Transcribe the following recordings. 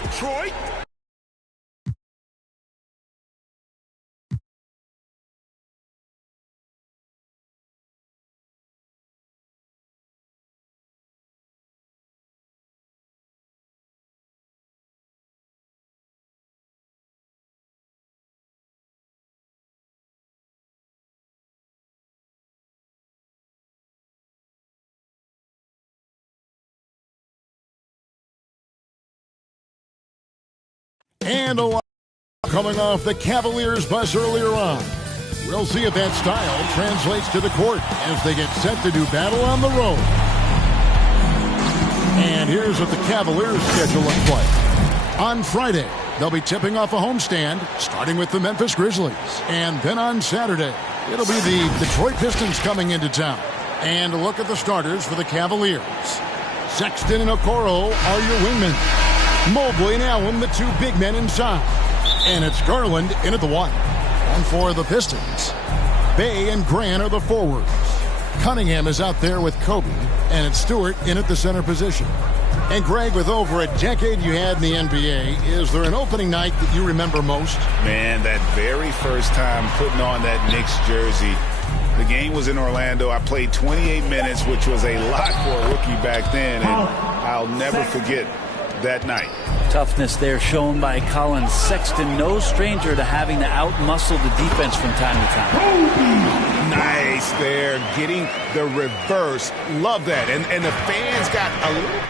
Detroit. And a lot coming off the Cavaliers' bus earlier on. We'll see if that style translates to the court as they get set to do battle on the road. And here's what the Cavaliers' schedule looks like. On Friday, they'll be tipping off a homestand, starting with the Memphis Grizzlies. And then on Saturday, it'll be the Detroit Pistons coming into town. And a look at the starters for the Cavaliers. Sexton and Okoro are your wingmen. Mobley and Allen, the two big men inside. And it's Garland in at the one. And for the Pistons, Bay and Grant are the forwards. Cunningham is out there with Kobe, and it's Stewart in at the center position. And Greg, with over a decade you had in the NBA, is there an opening night that you remember most? Man, that very first time putting on that Knicks jersey. The game was in Orlando. I played 28 minutes, which was a lot for a rookie back then, and I'll never forget that night. Toughness there shown by Colin Sexton. No stranger to having to outmuscle the defense from time to time. Nice there, getting the reverse. Love that. And the fans got a little...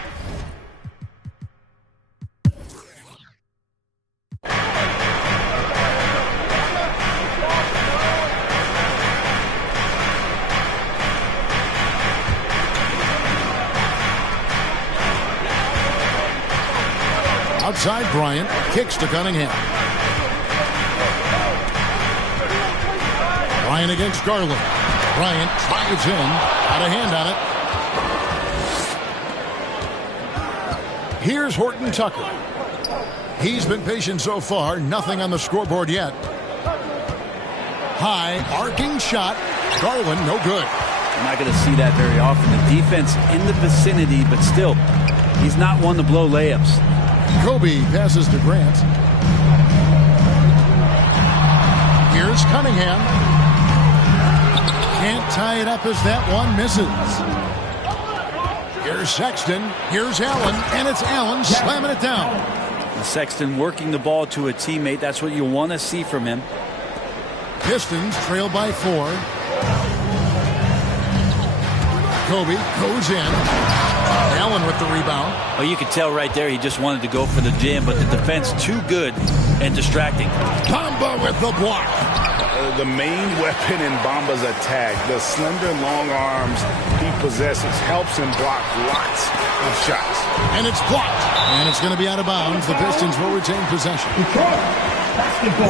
Outside Bryant, kicks to Cunningham. Bryant against Garland. Bryant drives in, out of hand on it. Here's Horton Tucker. He's been patient so far, nothing on the scoreboard yet. High, arcing shot. Garland, no good. I'm not going to see that very often. The defense in the vicinity, but still, he's not one to blow layups. Kobe passes to Grant. Here's Cunningham. Can't tie it up as that one misses. Here's Sexton. Here's Allen. And it's Allen slamming it down. And Sexton working the ball to a teammate. That's what you want to see from him. Pistons trail by 4. Kobe goes in. Allen with the rebound. Oh, you could tell right there he just wanted to go for the jam, but the defense too good and distracting. Bamba with the block. The main weapon in Bamba's attack, the slender long arms he possesses, helps him block lots of shots. And it's blocked. And it's going to be out of bounds. The Pistons will retain possession.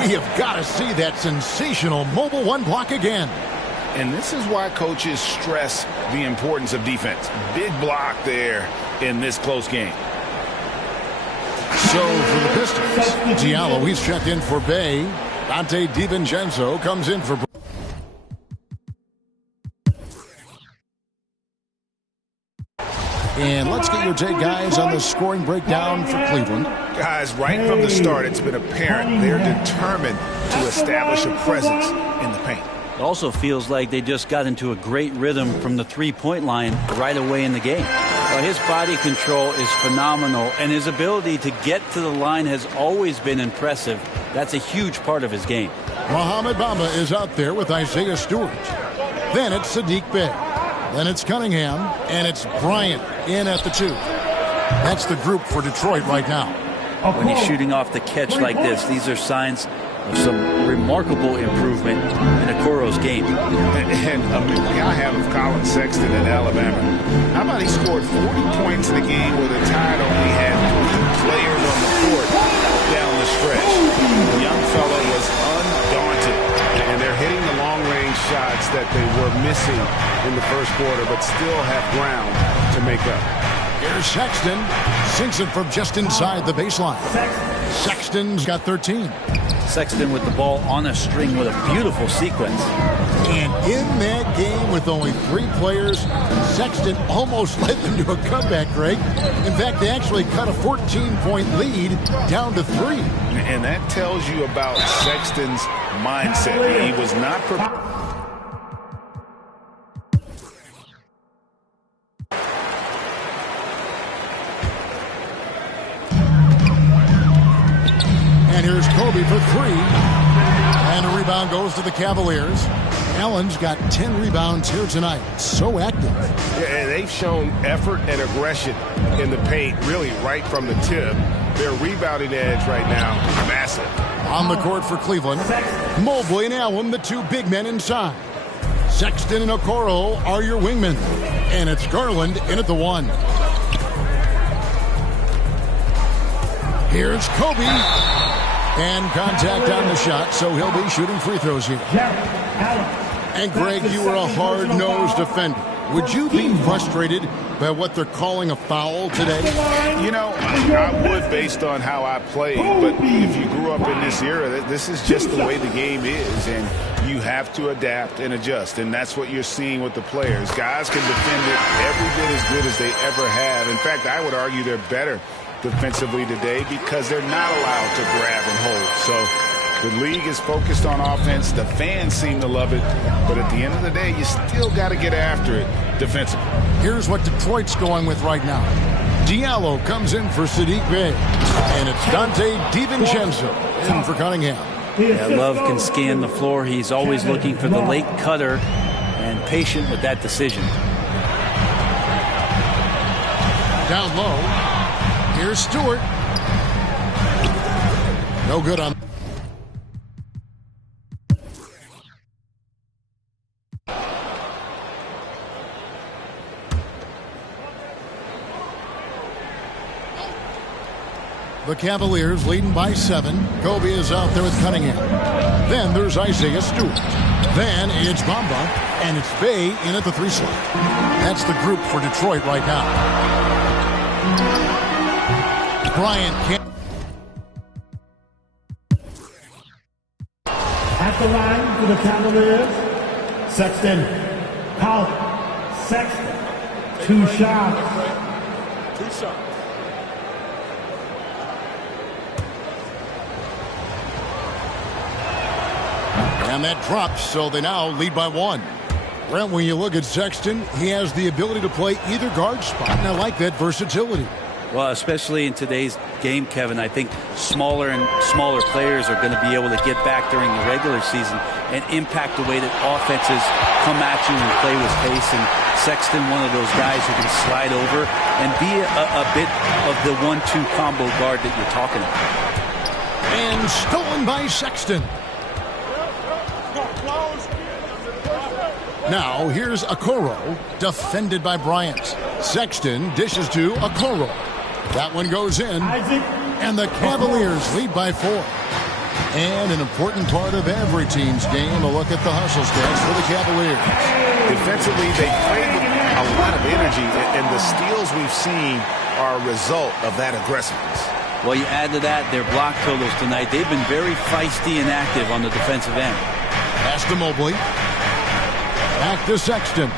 We have got to see that sensational mobile one block again. And this is why coaches stress the importance of defense. Big block there in this close game. So for the Pistons, Diallo, he's checked in for Bay. Dante DiVincenzo comes in for... And let's get your take, guys, on the scoring breakdown for Cleveland. Guys, right from the start, it's been apparent they're determined to establish a presence in the paint. It also feels like they just got into a great rhythm from the three-point line right away in the game. Well, his body control is phenomenal, and his ability to get to the line has always been impressive. That's a huge part of his game. Mohamed Bamba is out there with Isaiah Stewart. Then it's Sadiq Bey. Then it's Cunningham, and it's Bryant in at the 2. That's the group for Detroit right now. When he's shooting off the catch like this, these are signs of some remarkable improvement in Okoro's game. And the guy I have of Colin Sexton in Alabama. How about he scored 40 points in a game where the Tide only had 3 players on the court down the stretch. The young fella was undaunted, and they're hitting the long-range shots that they were missing in the first quarter, but still have ground to make up. Here's Sexton. sinks it from just inside the baseline. Sexton's got 13. Sexton with the ball on a string with a beautiful sequence. And in that game with only 3 players, Sexton almost led them to a comeback, Greg. In fact, they actually cut a 14-point lead down to 3. And that tells you about Sexton's mindset. He was not prepared. And here's Kobe for 3. And a rebound goes to the Cavaliers. Allen's got 10 rebounds here tonight. So active. Yeah, and they've shown effort and aggression in the paint, really right from the tip. Their rebounding edge right now, massive. On the court for Cleveland, Mobley and Allen, the 2 big men inside. Sexton and Okoro are your wingmen. And it's Garland in at the 1. Here's Kobe. And contact on the shot, so he'll be shooting free throws here. And Greg, you were a hard-nosed defender. Would you be frustrated by what they're calling a foul today? You know, I would based on how I played, but if you grew up in this era, this is just the way the game is, and you have to adapt and adjust, and that's what you're seeing with the players. Guys can defend it every bit as good as they ever have. In fact, I would argue they're better defensively today because they're not allowed to grab and hold. So the league is focused on offense. The fans seem to love it. But at the end of the day, you still got to get after it defensively. Here's what Detroit's going with right now. Diallo comes in for Sadiq Bey. And it's Dante DiVincenzo in for Cunningham. Yeah, Love can scan the floor. He's always looking for the late cutter and patient with that decision. Down low. Here's Stewart. No good on. The Cavaliers leading by 7. Kobe is out there with Cunningham. Then there's Isaiah Stewart. Then it's Bamba. And it's Bey in at the 3 slot. That's the group for Detroit right now. Bryant can't. At the line for the Cavaliers, Sexton, Powell, Sexton, 2 shots. 2 shots. And that drops, so they now lead by 1. Brent, when you look at Sexton, he has the ability to play either guard spot, and I like that versatility. Well, especially in today's game, Kevin, I think smaller and smaller players are going to be able to get back during the regular season and impact the way that offenses come at you and play with pace. And Sexton, one of those guys who can slide over and be a bit of the 1-2 combo guard that you're talking about. And stolen by Sexton. Now here's Okoro, defended by Bryant. Sexton dishes to Okoro. That one goes in, and the Cavaliers lead by 4. And an important part of every team's game, a look at the hustle stats for the Cavaliers. Defensively, they played with a lot of energy, and the steals we've seen are a result of that aggressiveness. Well, you add to that their block totals tonight. They've been very feisty and active on the defensive end. Pass to Mobley. Back to Sexton.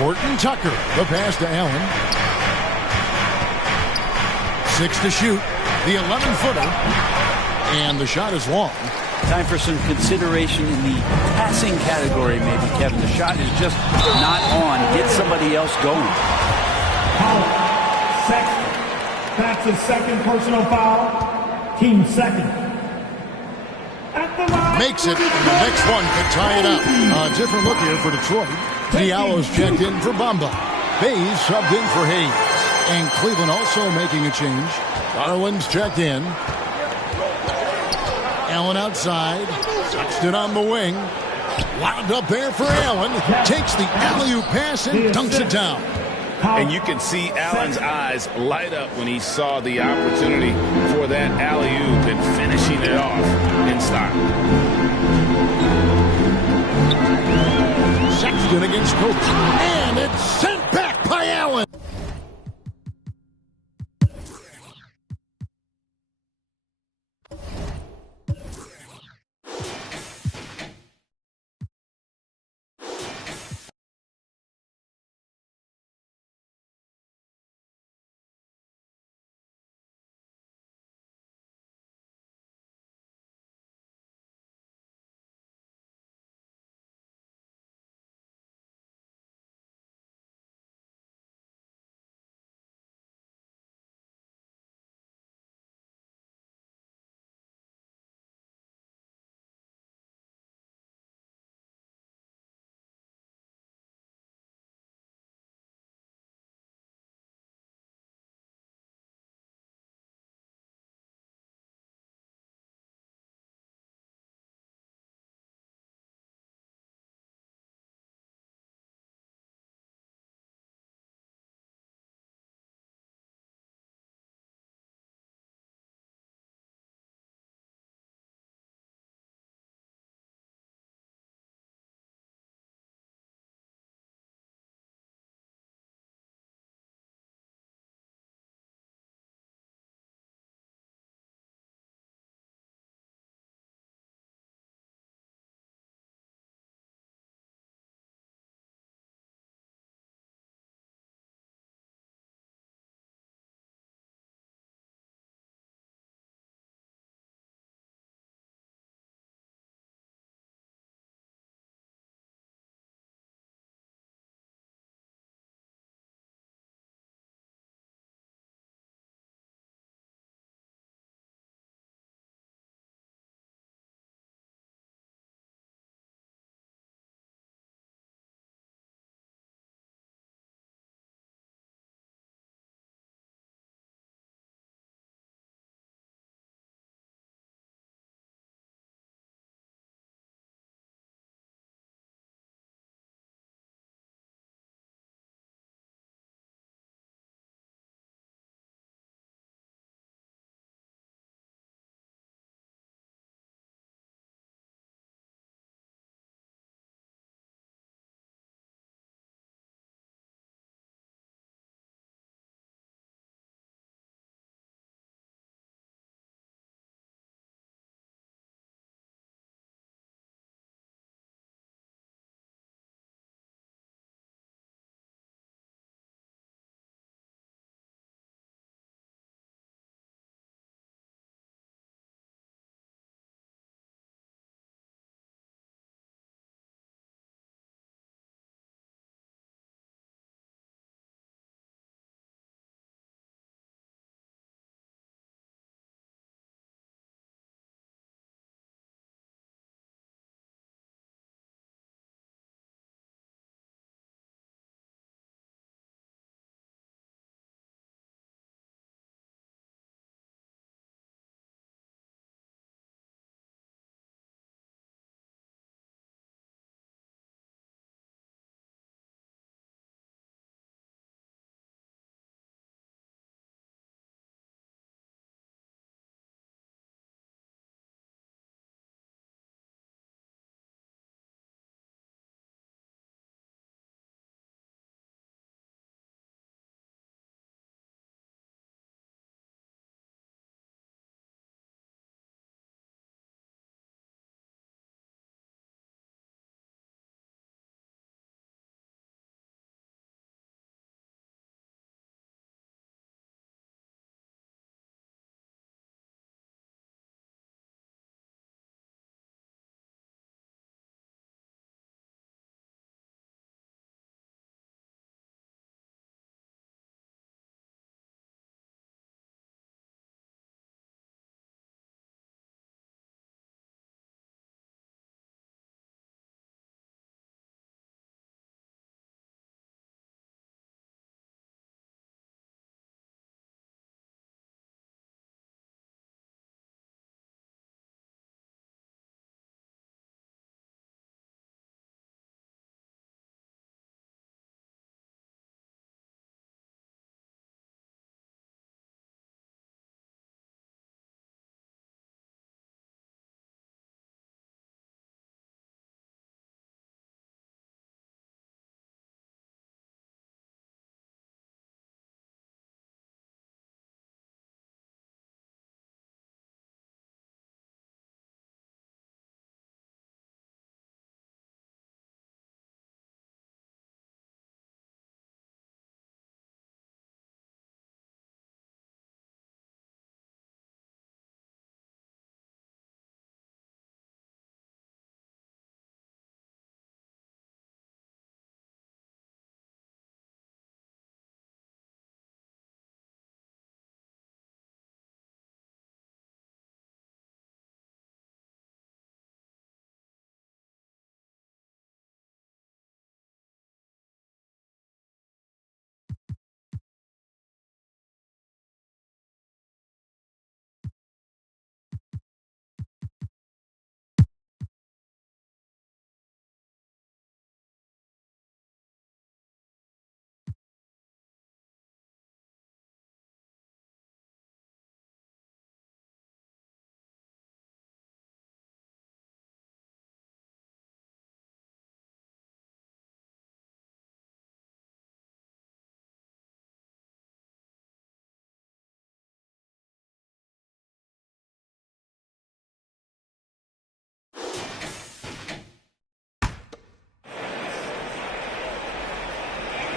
Horton Tucker, the pass to Allen. 6 to shoot. The 11-footer. And the shot is long. Time for some consideration in the passing category, maybe, Kevin. The shot is just not on. Get somebody else going. Sexton. That's his 2nd personal foul. Team 2nd. Makes it, and the next one could tie it up. A different look here for Detroit. Diallo's checked in for Bamba. Bayes subbed in for Hayes. And Cleveland also making a change. Garland's checked in. Allen outside. Sexton on the wing. Wound up there for Allen. Takes the alley-oop pass and dunks it down. And you can see Allen's eyes light up when he saw the opportunity for that alley-oop and finishing it off in style. Sexton against Kobe. And it's sent back by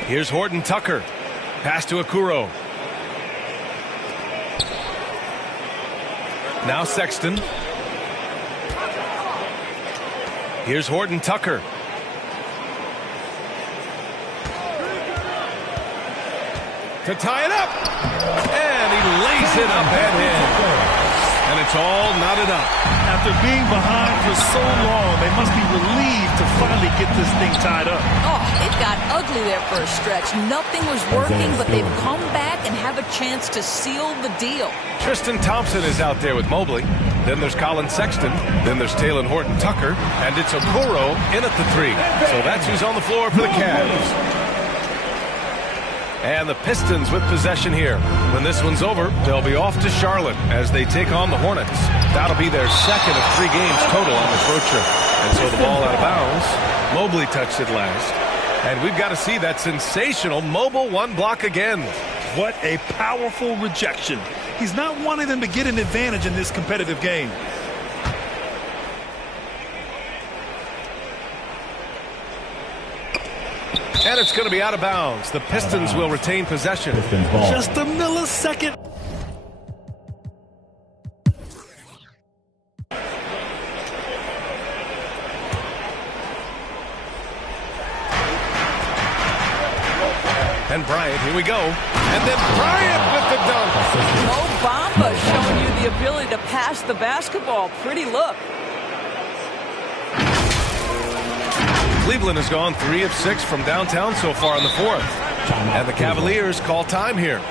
Here's Horton Tucker. Pass to Okoro. Now Sexton. Here's Horton Tucker. To tie it up. And he lays it up and in. And it's all knotted up. After being behind for so long, they must be relieved to finally get this thing tied up. Oh, it got ugly there for a stretch. Nothing was working, but they've come back and have a chance to seal the deal. Tristan Thompson is out there with Mobley. Then there's Colin Sexton. Then there's Taylor Horton Tucker. And it's Okoro in at the 3. So that's who's on the floor for the Cavs. And the Pistons with possession here. When this one's over, they'll be off to Charlotte as they take on the Hornets. That'll be their second of 3 games total on this road trip. And so the ball out of bounds. Mobley touched it last. And we've got to see that sensational mobile 1 block again. What a powerful rejection. He's not wanting them to get an advantage in this competitive game. And it's going to be out of bounds. The Pistons will retain possession. Just a millisecond. And Bryant, here we go. And then Bryant with the dunk. Obama showing you the ability to pass the basketball. Pretty look. Cleveland has gone 3 of 6 from downtown so far in the 4th. And the Cavaliers call time here.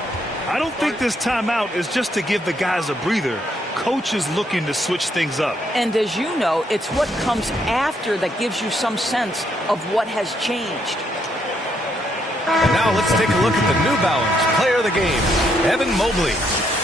I don't think this timeout is just to give the guys a breather. Coach is looking to switch things up. And as you know, it's what comes after that gives you some sense of what has changed. And now let's take a look at the New Balance player of the game, Evan Mobley.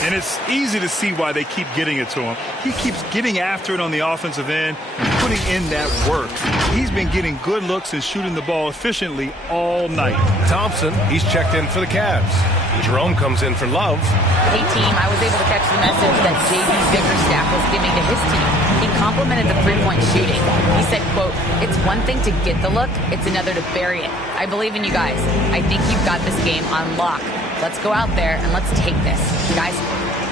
And it's easy to see why they keep getting it to him. He keeps getting after it on the offensive end, putting in that work. He's been getting good looks and shooting the ball efficiently all night. Thompson, he's checked in for the Cavs. Jerome comes in for Love. Hey, team, I was able to catch the message that J.B. Bickerstaff was giving to his team. He complimented the three-point shooting. He said, quote, "It's one thing to get the look, it's another to bury it. I believe in you guys. I think you've got this game on lock. Let's go out there and let's take this. Guys."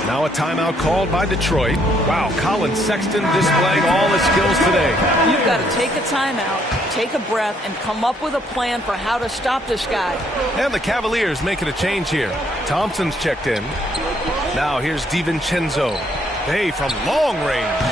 Now a timeout called by Detroit. Wow, Colin Sexton displaying all his skills today. You've got to take a timeout, take a breath, and come up with a plan for how to stop this guy. And the Cavaliers making a change here. Thompson's checked in. Now here's DiVincenzo. Hey, from long range.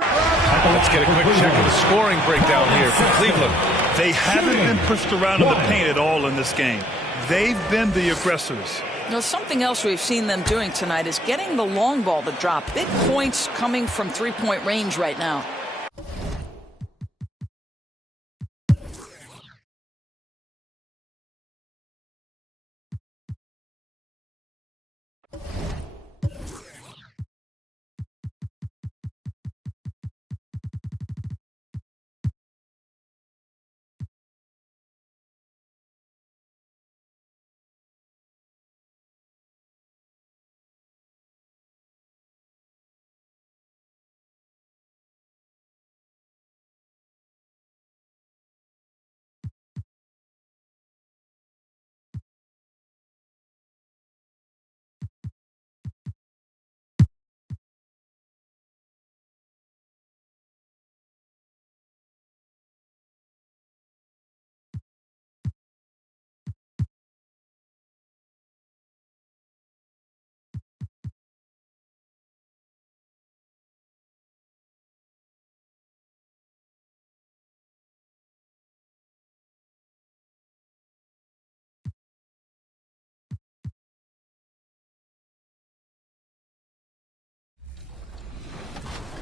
Let's get a quick check of the scoring breakdown here for Cleveland. They haven't been pushed around in the paint at all in this game. They've been the aggressors. Now, something else we've seen them doing tonight is getting the long ball to drop. Big points coming from three-point range right now.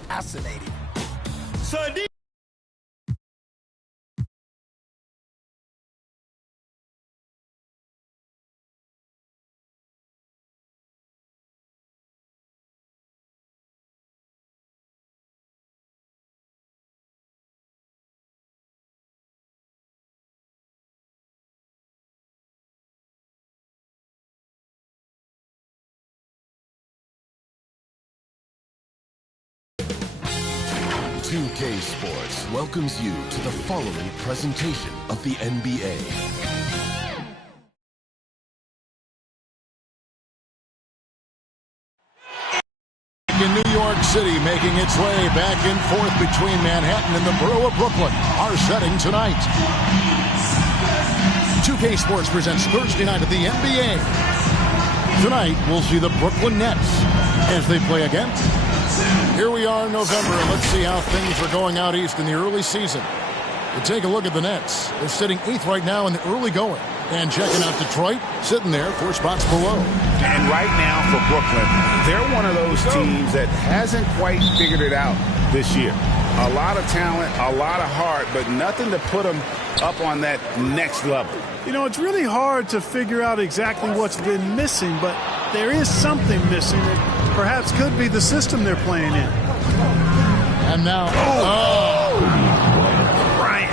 Fascinating. 2K Sports welcomes you to the following presentation of the NBA. In New York City, making its way back and forth between Manhattan and the borough of Brooklyn. Our setting tonight. 2K Sports presents Thursday night at the NBA. Tonight, we'll see the Brooklyn Nets as they play again. Here we are in November, and let's see how things are going out east in the early season. We'll take a look at the Nets. They're sitting 8th right now in the early going. And checking out Detroit, sitting there 4 spots below. And right now for Brooklyn, they're one of those teams that hasn't quite figured it out this year. A lot of talent, a lot of heart, but nothing to put them up on that next level. You know, it's really hard to figure out exactly what's been missing, but there is something missing that perhaps could be the system they're playing in. And now, Bryant.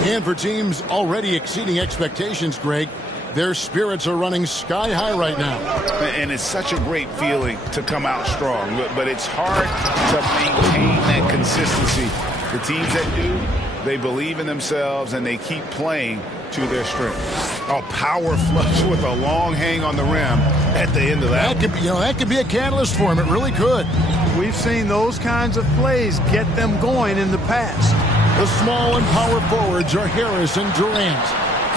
And for teams already exceeding expectations, Greg, their spirits are running sky high right now. And it's such a great feeling to come out strong, but it's hard to maintain that consistency. The teams that do, they believe in themselves and they keep playing to their strength. A power flush with a long hang on the rim at the end of that. That could be a catalyst for him. It really could. We've seen those kinds of plays get them going in the past. The small and power forwards are Harris and Durant.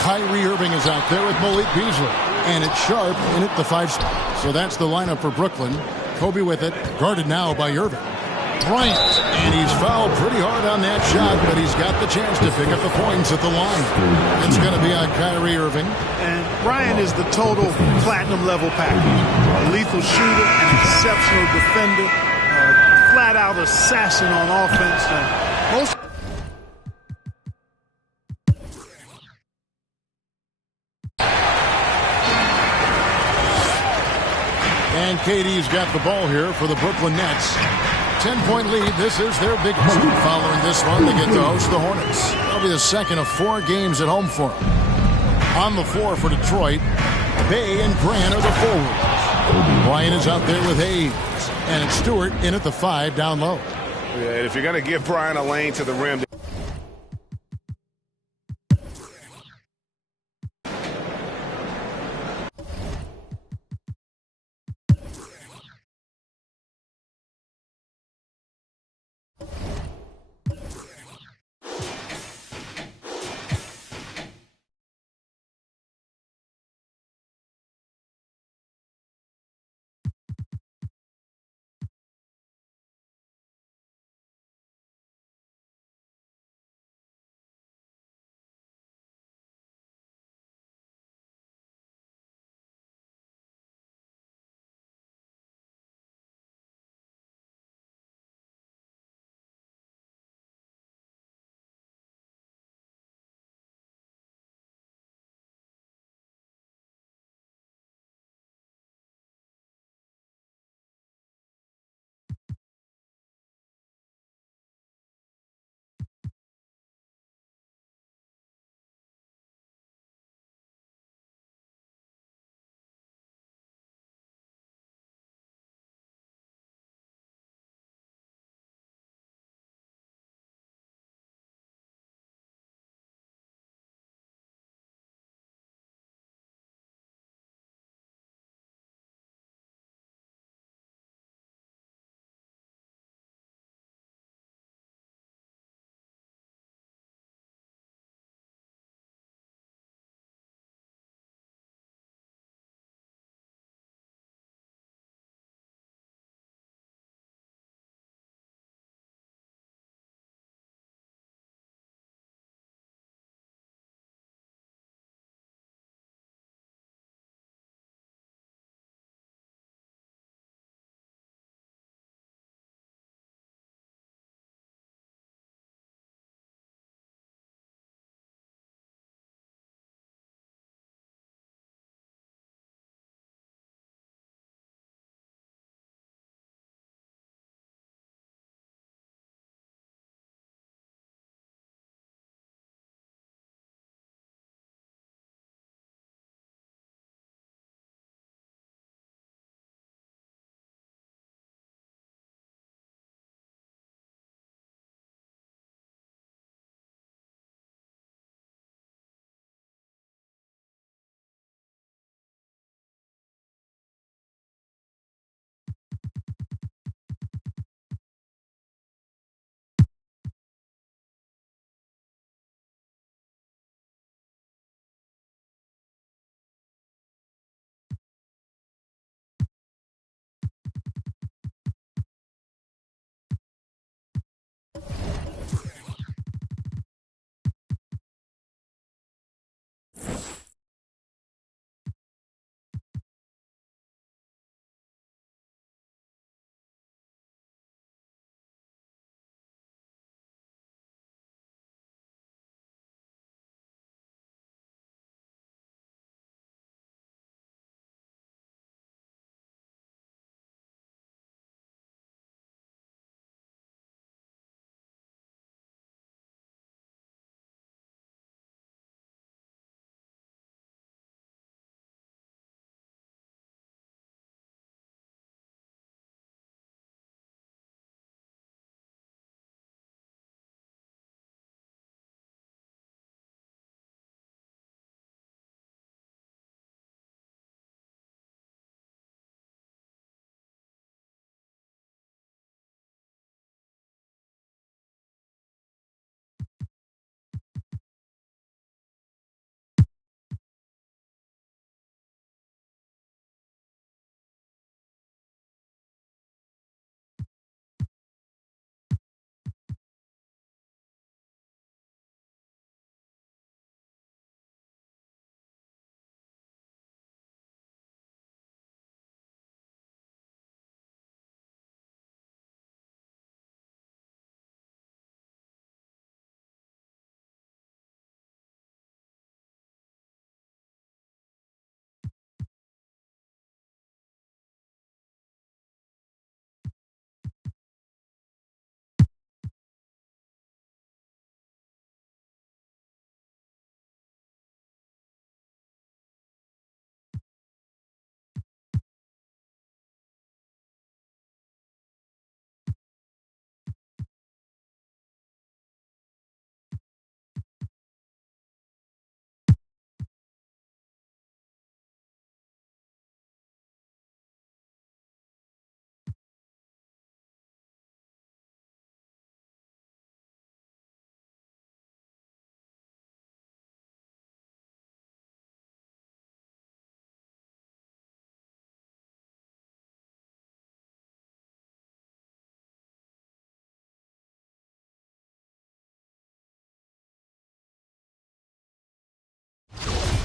Kyrie Irving is out there with Malik Beasley. And it's Sharp in at the 5 spot. So that's the lineup for Brooklyn. Kobe with it, guarded now by Irving. Bryant, and he's fouled pretty hard on that shot, but he's got the chance to pick up the points at the line. It's going to be on Kyrie Irving. And Bryant is the total platinum level package. A lethal shooter, an exceptional defender, a flat-out assassin on offense. And KD's got the ball here for the Brooklyn Nets. 10-point lead. This is their biggest. Following this one, they get to host the Hornets. That'll be the second of 4 games at home for them. On the floor for Detroit, Bay and Grant are the forwards. Bryant is out there with Hayes. And it's Stewart in at the 5 down low. Yeah, if you're going to give Bryant a lane to the rim,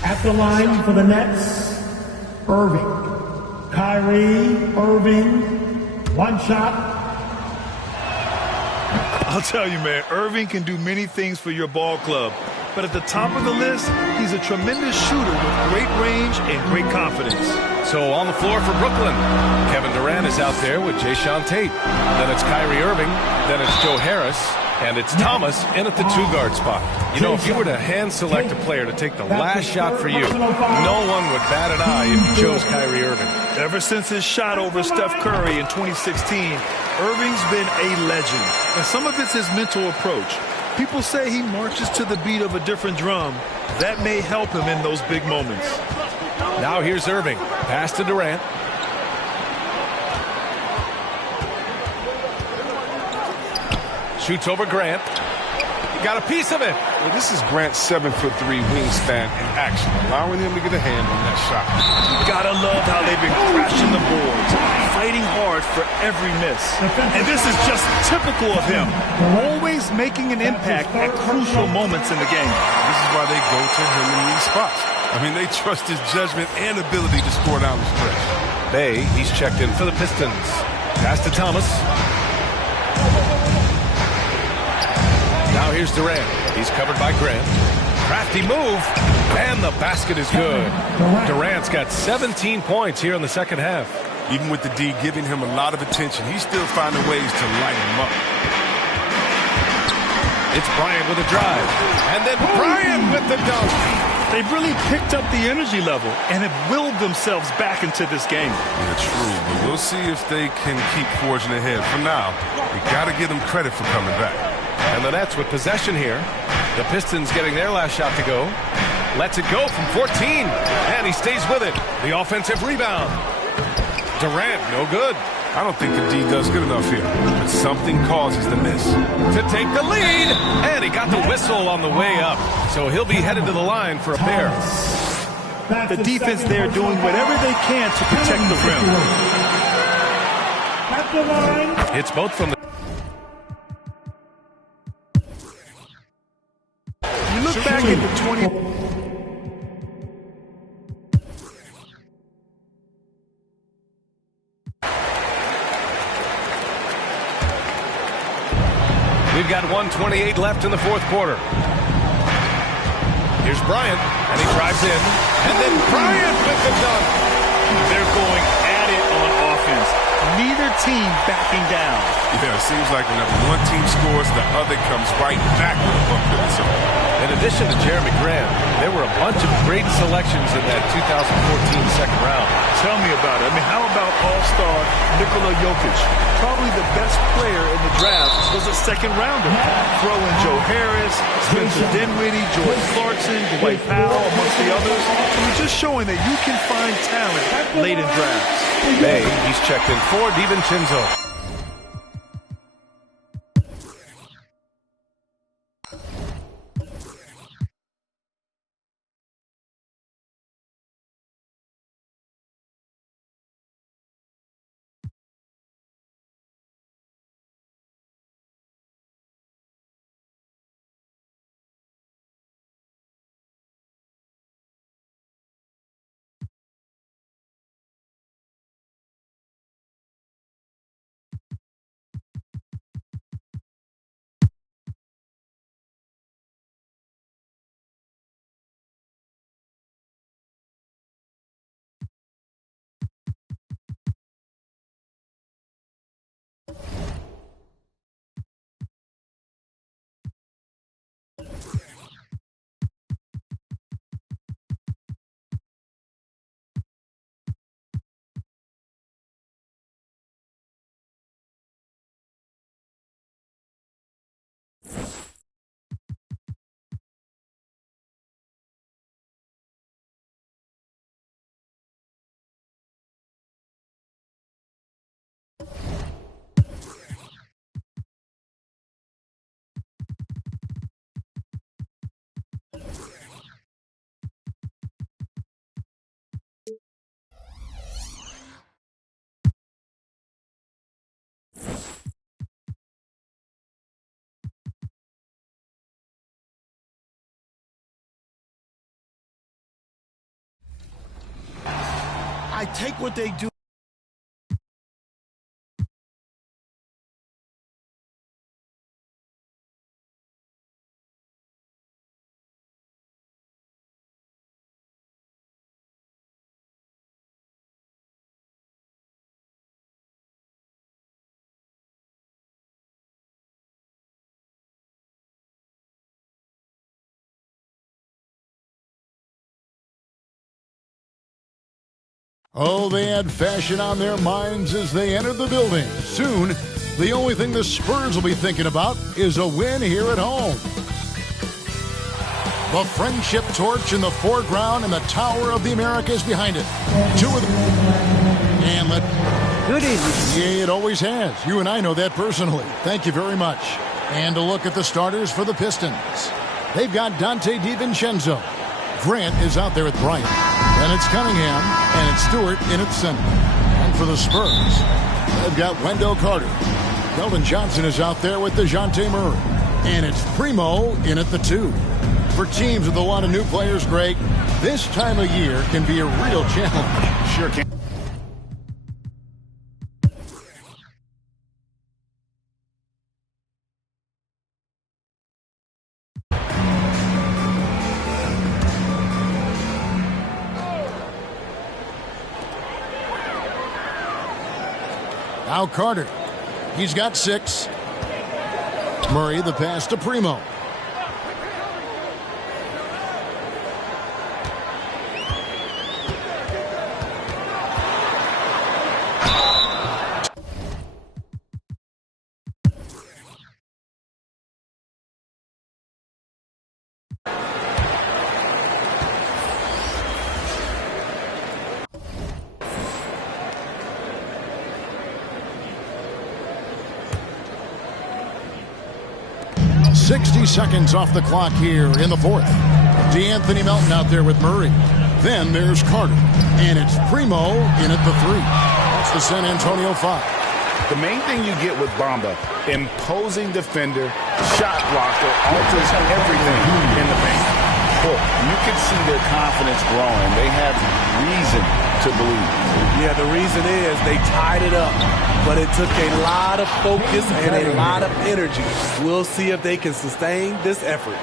At the line for the Nets, Irving. Kyrie Irving, one shot. I'll tell you, man, Irving can do many things for your ball club. But at the top of the list, he's a tremendous shooter with great range and great confidence. So on the floor for Brooklyn, Kevin Durant is out there with Jason Tate. Then it's Kyrie Irving. Then it's Joe Harris. And it's Thomas in at the two-guard spot. You know, if you were to hand-select a player to take the last shot for you, no one would bat an eye if you chose Kyrie Irving. Ever since his shot over Steph Curry in 2016, Irving's been a legend. And some of it's his mental approach. People say he marches to the beat of a different drum. That may help him in those big moments. Now here's Irving. Pass to Durant. Shoots over Grant. Got a piece of it. Well, this is Grant's 7'3" wingspan in action, allowing him to get a hand on that shot. You gotta love how they've been crashing the boards, fighting hard for every miss. And this is just typical of him, always making an impact at crucial moments in the game. This is why they go to him in these spots. I mean, they trust his judgment and ability to score down the stretch. Bay, he's checked in for the Pistons. Pass to Thomas. Now here's Durant. He's covered by Grant. Crafty move. And the basket is good. Durant's got 17 points here in the second half. Even with the D giving him a lot of attention, he's still finding ways to light him up. It's Bryant with a drive. And then Bryant with the dunk. They've really picked up the energy level and have willed themselves back into this game. Yeah, true. But we'll see if they can keep forging ahead. For now, we got to give them credit for coming back. And the Nets with possession here. The Pistons getting their last shot to go. Lets it go from 14. And he stays with it. The offensive rebound. Durant, no good. I don't think the D does good enough here. But something causes the miss. To take the lead. And he got the whistle on the way up. So he'll be headed to the line for a pair. The defense there doing whatever they can to protect the rim. It's both from the... You look back at the 20... We've got 1:28 left in the fourth quarter. Here's Bryant, and he drives in. And then Bryant with the dunk. They're going at it on offense. Neither team backing down. Yeah, it seems like whenever one team scores, the other comes right back with a bucket or something. In addition to Jeremy Grant, there were a bunch of great selections in that 2014 second round. Tell me about it. I mean, how about All-Star Nikola Jokic? Probably the best player in the draft was a second rounder. Throw in Joe Harris, Spencer Dinwiddie, George Clarkson, Dwight Powell, amongst the others. I mean, just showing that you can find talent late in drafts. Bay, he's checked in for DiVincenzo. take what they do. Oh, they had fashion on their minds as they entered the building. Soon, the only thing the Spurs will be thinking about is a win here at home. The friendship torch in the foreground and the Tower of the Americas behind it. Two of them. And good evening. Yeah, it always has. You and I know that personally. Thank you very much. And a look at the starters for the Pistons. They've got Dante DiVincenzo. Grant is out there with Bryant. Then it's Cunningham, and it's Stewart in at center. And for the Spurs, they've got Wendell Carter. Keldon Johnson is out there with DeJounte Murray. And it's Primo in at the 2. For teams with a lot of new players, Greg, this time of year can be a real challenge. Sure can. Now Carter. He's got 6. Murray the pass to Primo. Seconds off the clock here in the 4th. DeAnthony Melton out there with Murray. Then there's Carter. And it's Primo in at the 3. That's the San Antonio 5. The main thing you get with Bamba, imposing defender, shot blocker, alters everything in the paint. Look, you can see their confidence growing. They have reason to believe. Yeah, the reason is they tied it up. But it took a lot of focus and a lot of energy. We'll see if they can sustain this effort.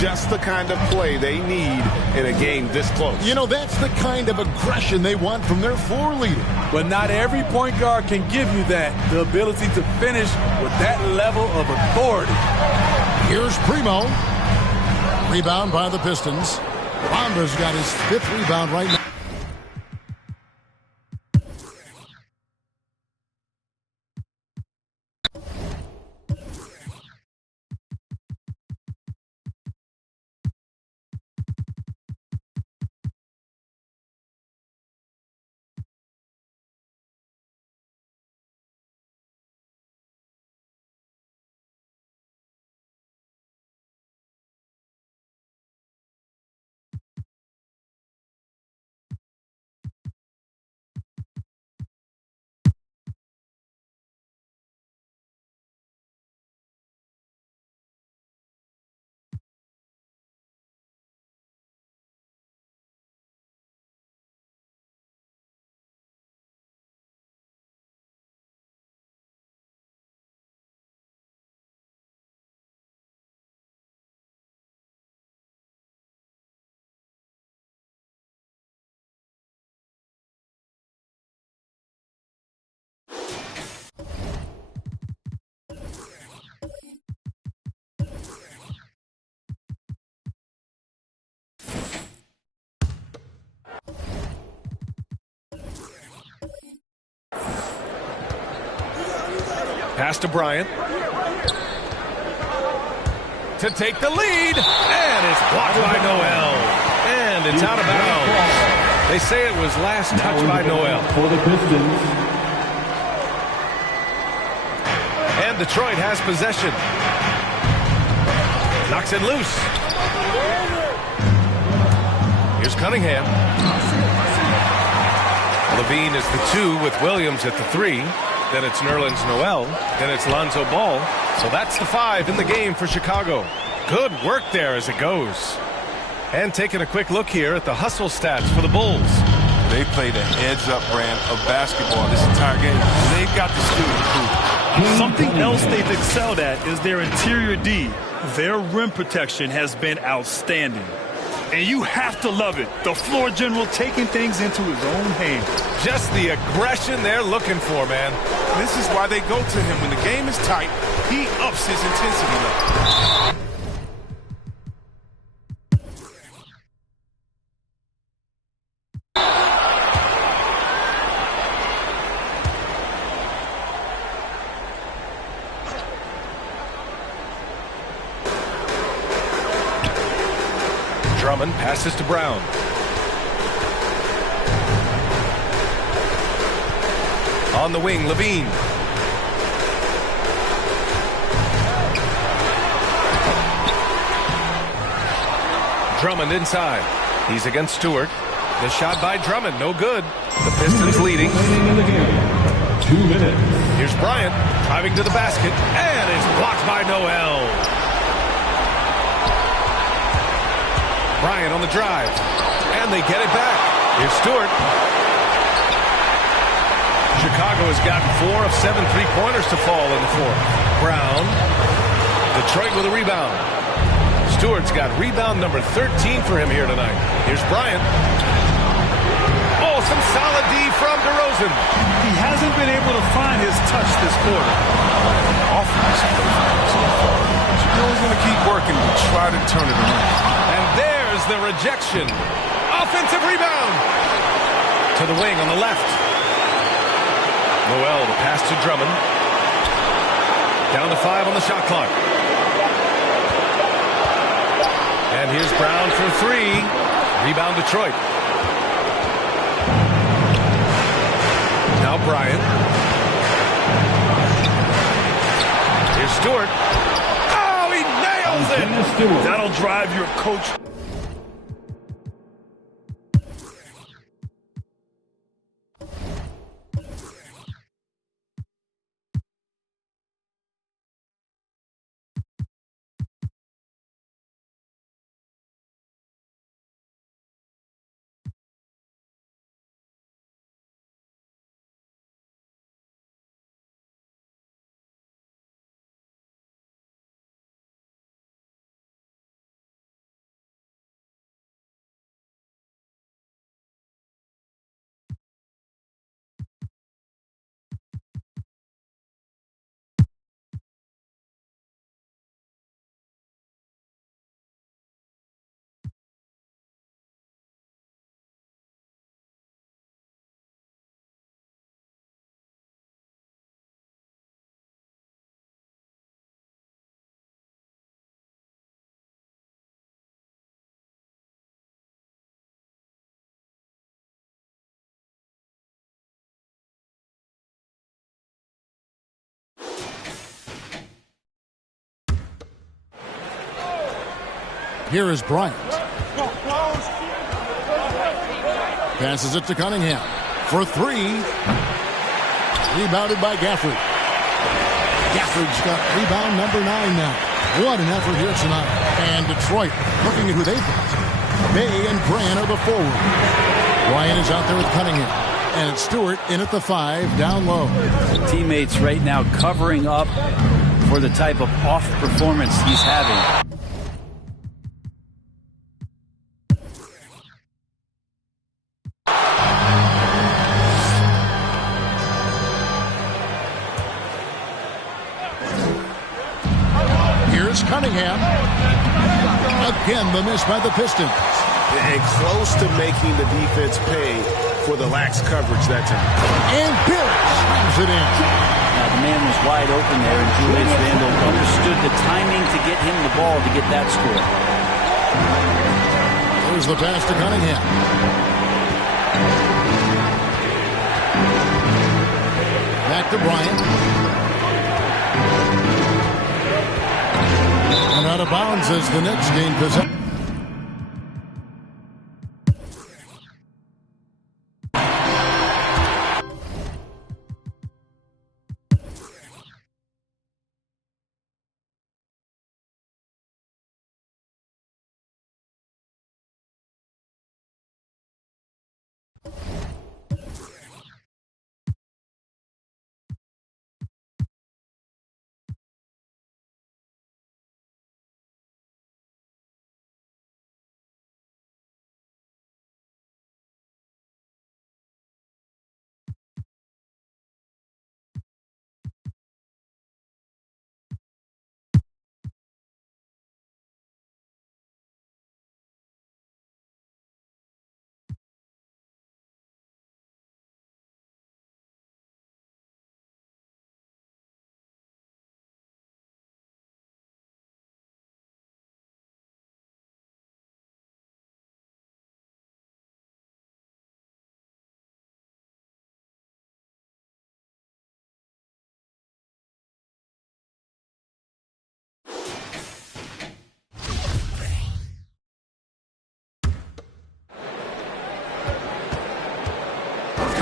Just the kind of play they need in a game this close. You know, that's the kind of aggression they want from their floor leader. But not every point guard can give you that. The ability to finish with that level of authority. Here's Primo. Rebound by the Pistons. Bamba's got his 5th rebound right now. Pass to Bryant. To take the lead. And it's blocked by Noel. And it's out of bounds. They say it was last touch by Noel. For the Pistons. And Detroit has possession. Knocks it loose. Here's Cunningham. Levine is the 2 with Williams at the 3. Then it's Nerlens Noel. Then it's Lonzo Ball. So that's the 5 in the game for Chicago. Good work there as it goes. And taking a quick look here at the hustle stats for the Bulls. They played a heads-up brand of basketball this entire game. They've got the skill to prove. Something else they've excelled at is their interior D. Their rim protection has been outstanding. And you have to love it. The floor general taking things into his own hands. Just the aggression they're looking for, man. This is why they go to him. When the game is tight, he ups his intensity level. Drummond passes to Brown. On the wing, Levine. Drummond inside. He's against Stewart. The shot by Drummond, no good. The Pistons leading. 2 minutes. Here's Bryant driving to the basket, and it's blocked by Noel. Bryant on the drive, and they get it back. Here's Stewart. Chicago has gotten 4 of 7 three-pointers to fall in the fourth. Brown. Detroit with a rebound. Stewart's got rebound number 13 for him here tonight. Here's Bryant. Oh, some solid D from DeRozan. He hasn't been able to find his touch this quarter. Offense so far. Chicago's going to keep working to try to turn it around. And there's the rejection. Offensive rebound. To the wing on the left. Noel, the pass to Drummond. Down to 5 on the shot clock. And here's Brown for 3. Rebound Detroit. Now Bryant. Here's Stewart. Oh, he nails it! That'll drive your coach. Here is Bryant. Passes it to Cunningham for 3. Rebounded by Gafford. Gafford's got rebound number 9 now. What an effort here tonight. And Detroit looking at who they've got. Bay and Bryant are the forward. Bryant is out there with Cunningham. And it's Stewart in at the 5, down low. Teammates right now covering up for the type of off performance he's having. Cunningham. Again, the miss by the Pistons. And close to making the defense pay for the lax coverage that time. And Bill slams it in. Now, the man was wide open there, and Julius Randle understood the timing to get him the ball to get that score. Here's the pass to Cunningham. Back to Bryant. And out of bounds as the Knicks gain possession.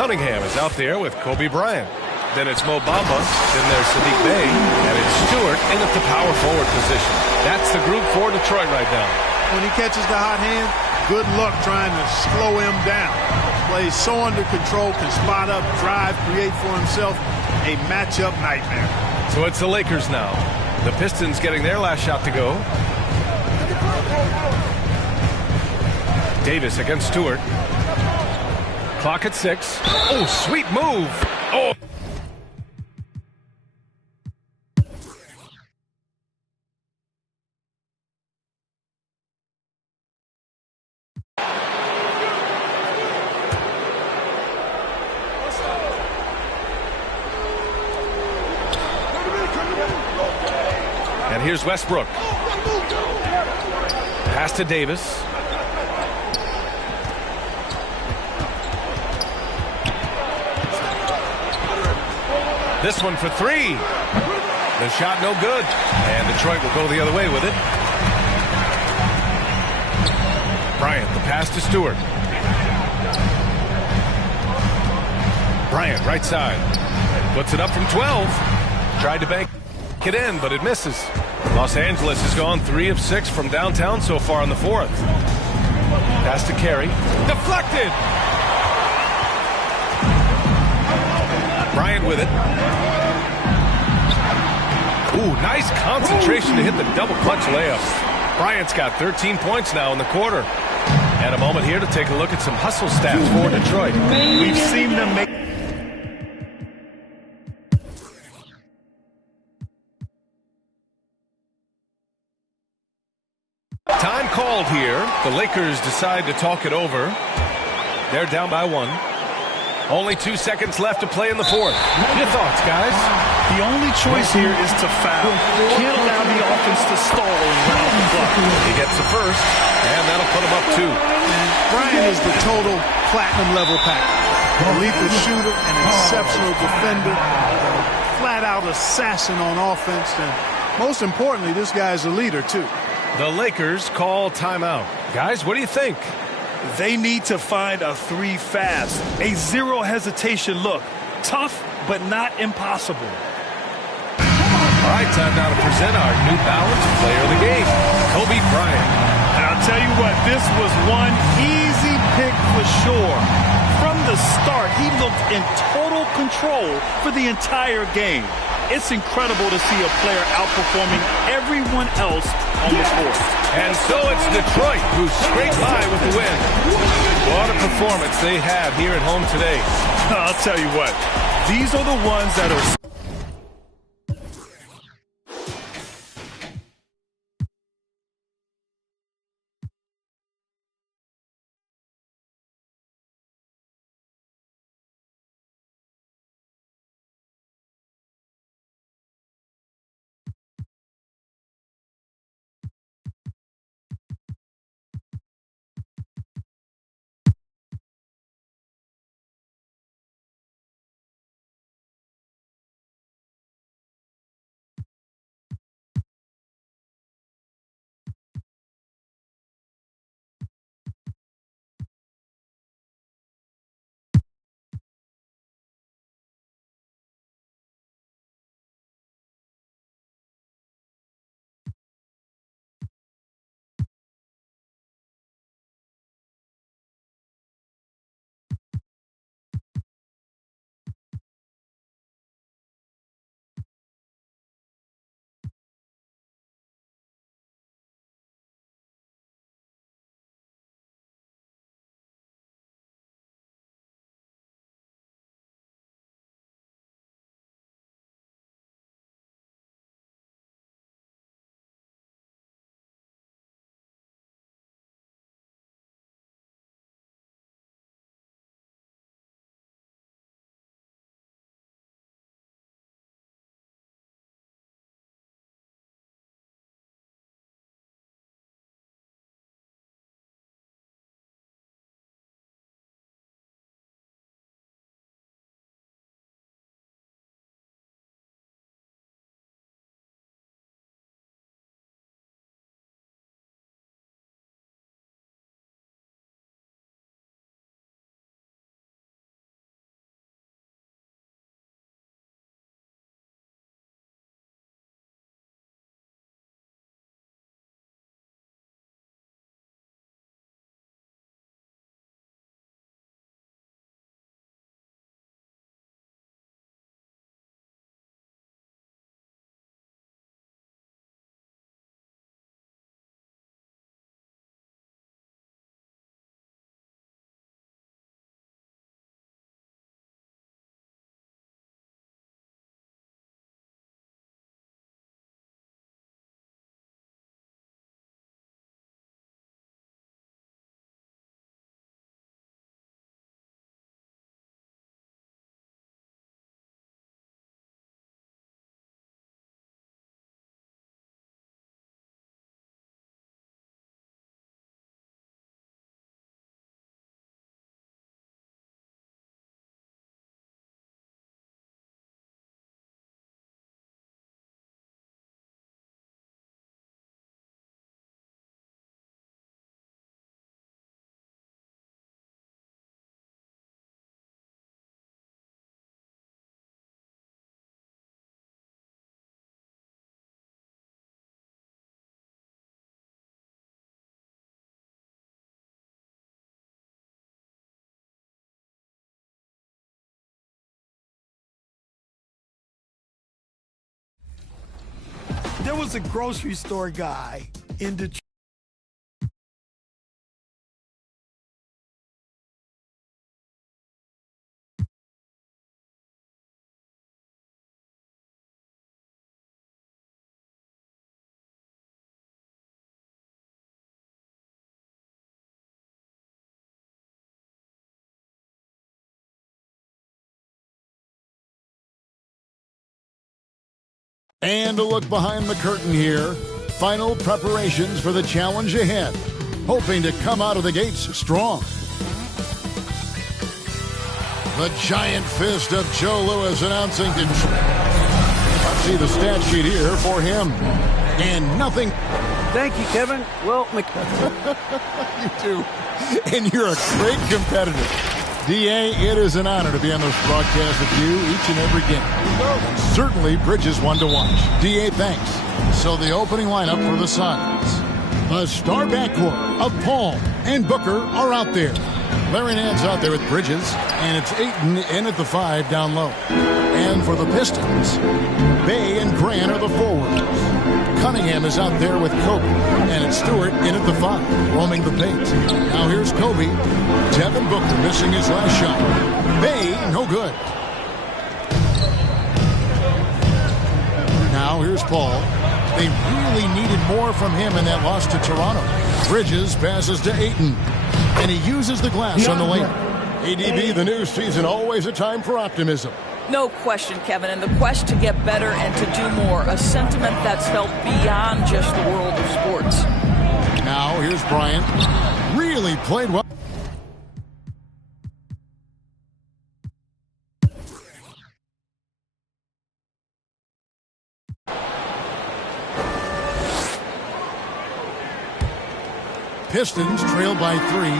Cunningham is out there with Kobe Bryant. Then it's Mo Bamba. Then there's Sadiq Bey. And it's Stewart in at the power forward position. That's the group for Detroit right now. When he catches the hot hand, good luck trying to slow him down. Plays so under control, can spot up, drive, create for himself. A matchup nightmare. So it's the Lakers now. The Pistons getting their last shot to go. Davis against Stewart. Clock at 6. Oh, sweet move. Oh. And here's Westbrook. Pass to Davis. This one for 3. The shot no good. And Detroit will go the other way with it. Bryant, the pass to Stewart. Bryant, right side. Puts it up from 12. Tried to bank it in, but it misses. Los Angeles has gone 3 of 6 from downtown so far in the 4th. Pass to Carey. Deflected! Bryant with it. Ooh, nice concentration to hit the double clutch layup. Bryant's got 13 points now in the quarter. And a moment here to take a look at some hustle stats for Detroit. We've seen them make... Time called here. The Lakers decide to talk it over. They're down by 1. Only 2 seconds left to play in the 4th. Your thoughts, guys? The only choice here is to foul. Can't allow the offense to stall and run out the clock. He gets the first, and that'll put him up 2. Bryant is the total platinum level package. A lethal shooter, an exceptional defender, flat-out assassin on offense, and most importantly, this guy's a leader, too. The Lakers call timeout. Guys, what do you think? They need to find a 3 fast. A zero hesitation look. Tough, but not impossible. All right, time now to present our New Balance player of the game, Kobe Bryant. And I'll tell you what, this was one easy pick for sure. From the start, he looked in total control for the entire game. It's incredible to see a player outperforming everyone else on the court. And so it's Detroit who scraped by with the win. What a performance they had here at home today. I'll tell you what, these are the ones that are was a grocery store guy in Detroit. And a look behind the curtain here. Final preparations for the challenge ahead. Hoping to come out of the gates strong. The giant fist of Joe Louis announcing control. See the stat sheet here for him. And nothing. Thank you, Kevin. Well, you too. And you're a great competitor. D.A., it is an honor to be on this broadcast with you each and every game. Certainly, Bridges one to watch. D.A., thanks. So the opening lineup for the Suns. The star backcourt of Paul and Booker are out there. Larry Nance out there with Bridges, and it's Ayton in at the 5 down low. And for the Pistons, Bay and Grant are the forwards. Cunningham is out there with Kobe, and it's Stewart in at the 5, roaming the paint. Now here's Kobe. Devin Booker missing his last shot. Bay, no good. Now here's Paul. They really needed more from him in that loss to Toronto. Bridges passes to Ayton, and he uses the glass on the lane. ADB, the new season, always a time for optimism. No question, Kevin, and the quest to get better and to do more, a sentiment that's felt beyond just the world of sports. Now here's Bryant. Really played well. Pistons trail by 3.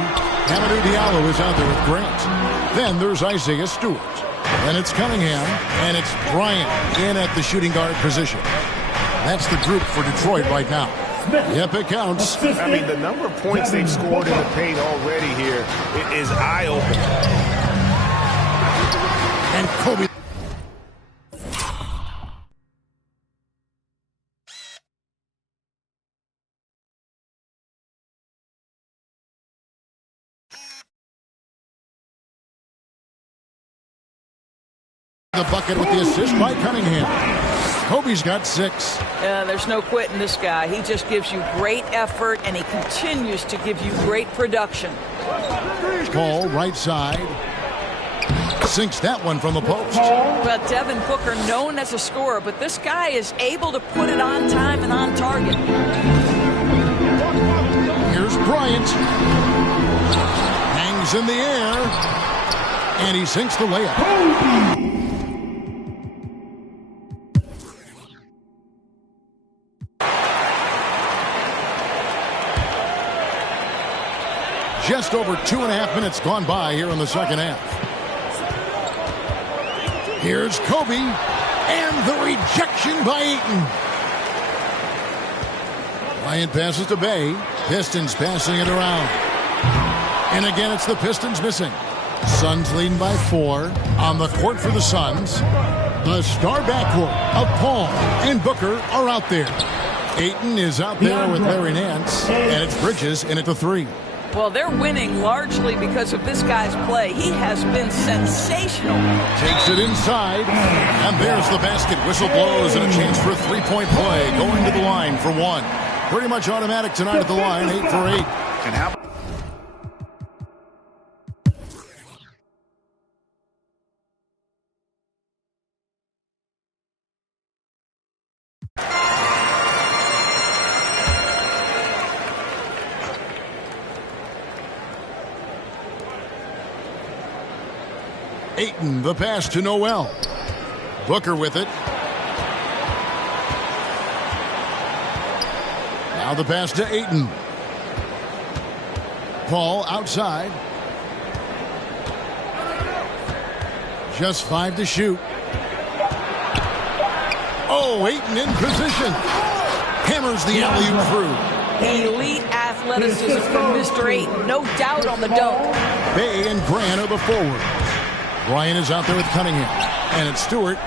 Hamidou Diallo is out there with Grant. Then there's Isaiah Stewart. And it's Cunningham, and it's Bryant in at the shooting guard position. That's the group for Detroit right now. Yep, it counts. I mean, the number of points they've scored in the paint already here is eye-opening. And Kobe. The bucket with the assist by Cunningham. Kobe's got 6. There's no quitting this guy. He just gives you great effort, and he continues to give you great production. Paul, right side. Sinks that one from the post. Well, Devin Booker, known as a scorer, but this guy is able to put it on time and on target. Here's Bryant. Hangs in the air. And he sinks the layup. Just over 2.5 minutes gone by here in the second half. Here's Kobe, and the rejection by Ayton. Bryant passes to Bay. Pistons passing it around. And again, it's the Pistons missing. Suns leading by 4 on the court for the Suns. The star backcourt of Paul and Booker are out there. Ayton is out there with Larry Nance, and it's Bridges in at the 3. Well, they're winning largely because of this guy's play. He has been sensational. Takes it inside, and there's the basket. Whistle blows, and a chance for a three-point play. Going to the line for 1. Pretty much automatic tonight at the line, 8 for 8. And how Ayton, the pass to Noel. Booker with it. Now the pass to Ayton. Paul outside. Just 5 to shoot. Oh, Ayton in position. Hammers the alley-oop through. Elite athleticism from Mr. Ayton. No doubt on the dunk. Bay and Grant are the forwards. Bryant is out there with Cunningham. And it's Stewart.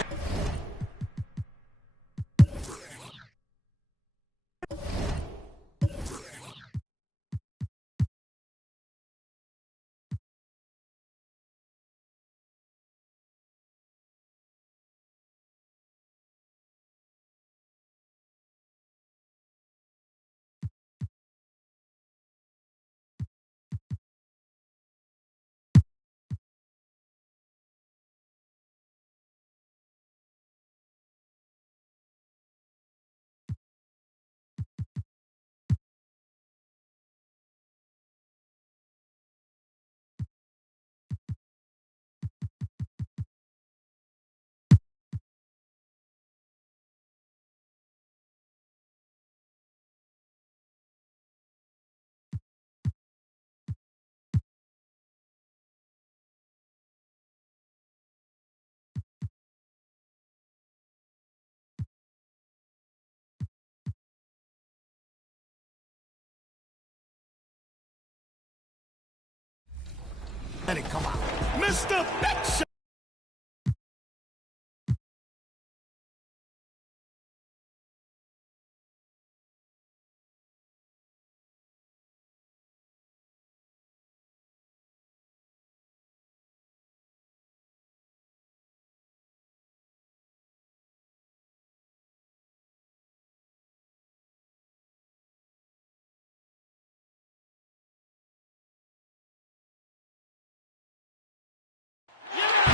Let it come out. Mr. Big Shot.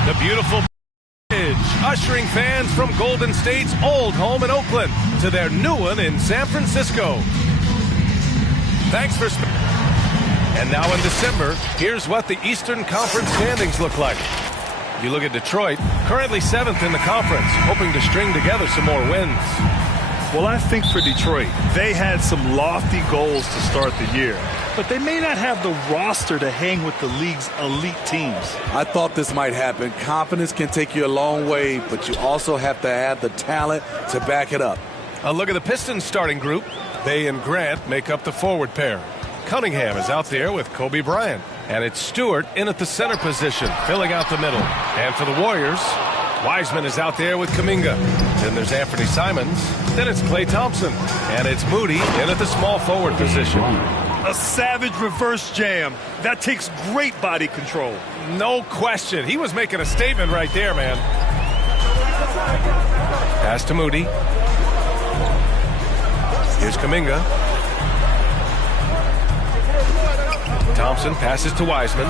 The beautiful bridge, ushering fans from Golden State's old home in Oakland to their new one in San Francisco. Thanks for And now in December, here's what the Eastern Conference standings look like. You look at Detroit, currently 7th in the conference, hoping to string together some more wins. Well, I think for Detroit, they had some lofty goals to start the year, but they may not have the roster to hang with the league's elite teams. I thought this might happen. Confidence can take you a long way, but you also have to have the talent to back it up. A look at the Pistons starting group. They and Grant make up the forward pair. Cunningham is out there with Kobe Bryant, and it's Stewart in at the center position, filling out the middle. And for the Warriors, Wiseman is out there with Kuminga. Then there's Anthony Simons. Then it's Klay Thompson. And it's Moody in at the small forward position. A savage reverse jam. That takes great body control. No question. He was making a statement right there, man. Pass to Moody. Here's Kuminga. Thompson passes to Wiseman.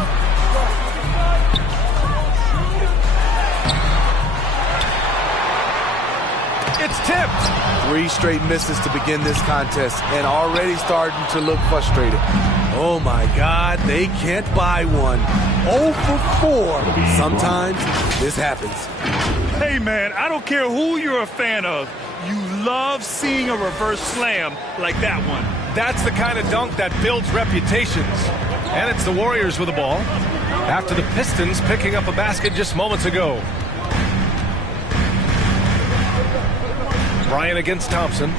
It's tipped. 3 straight misses to begin this contest and already starting to look frustrated. Oh my God, they can't buy one. 0 for 4. Sometimes this happens. Hey man, I don't care who you're a fan of. You love seeing a reverse slam like that one. That's the kind of dunk that builds reputations. And it's the Warriors with the ball after the Pistons picking up a basket just moments ago. Bryant against Thompson.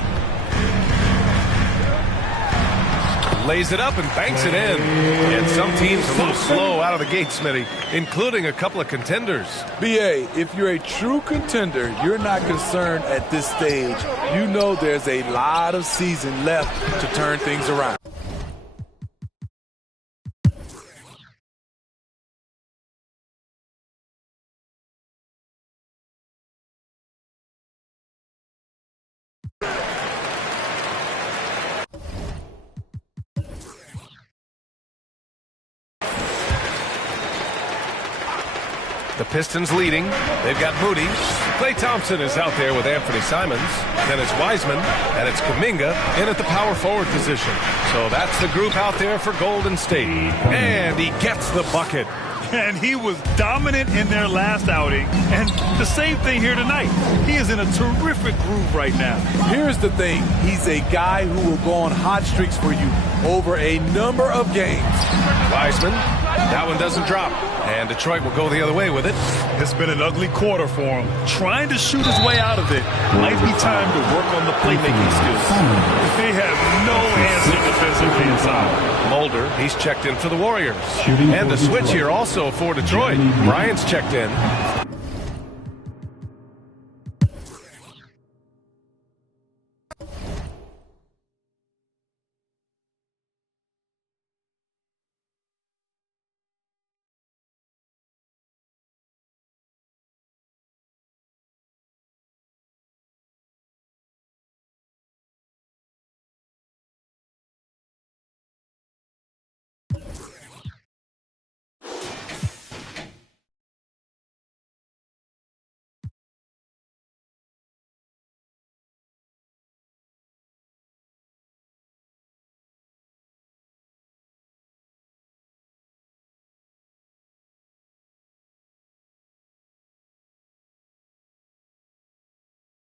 Lays it up and banks it in. And some teams a little slow out of the gate, Smitty, including a couple of contenders. BA, if you're a true contender, you're not concerned at this stage. You know there's a lot of season left to turn things around. The Pistons leading. They've got Moody. Klay Thompson is out there with Anthony Simons. Then it's Wiseman, and it's Kuminga in at the power forward position. So that's the group out there for Golden State. And he gets the bucket. And he was dominant in their last outing. And the same thing here tonight. He is in a terrific groove right now. Here's the thing. He's a guy who will go on hot streaks for you over a number of games. Wiseman. That one doesn't drop. And Detroit will go the other way with it. It's been an ugly quarter for him. Trying to shoot his way out of it. Might be time to work on the playmaking skills. They have no answer defensively inside. Mulder, he's checked in for the Warriors. And the switch here also for Detroit. Bryant's checked in.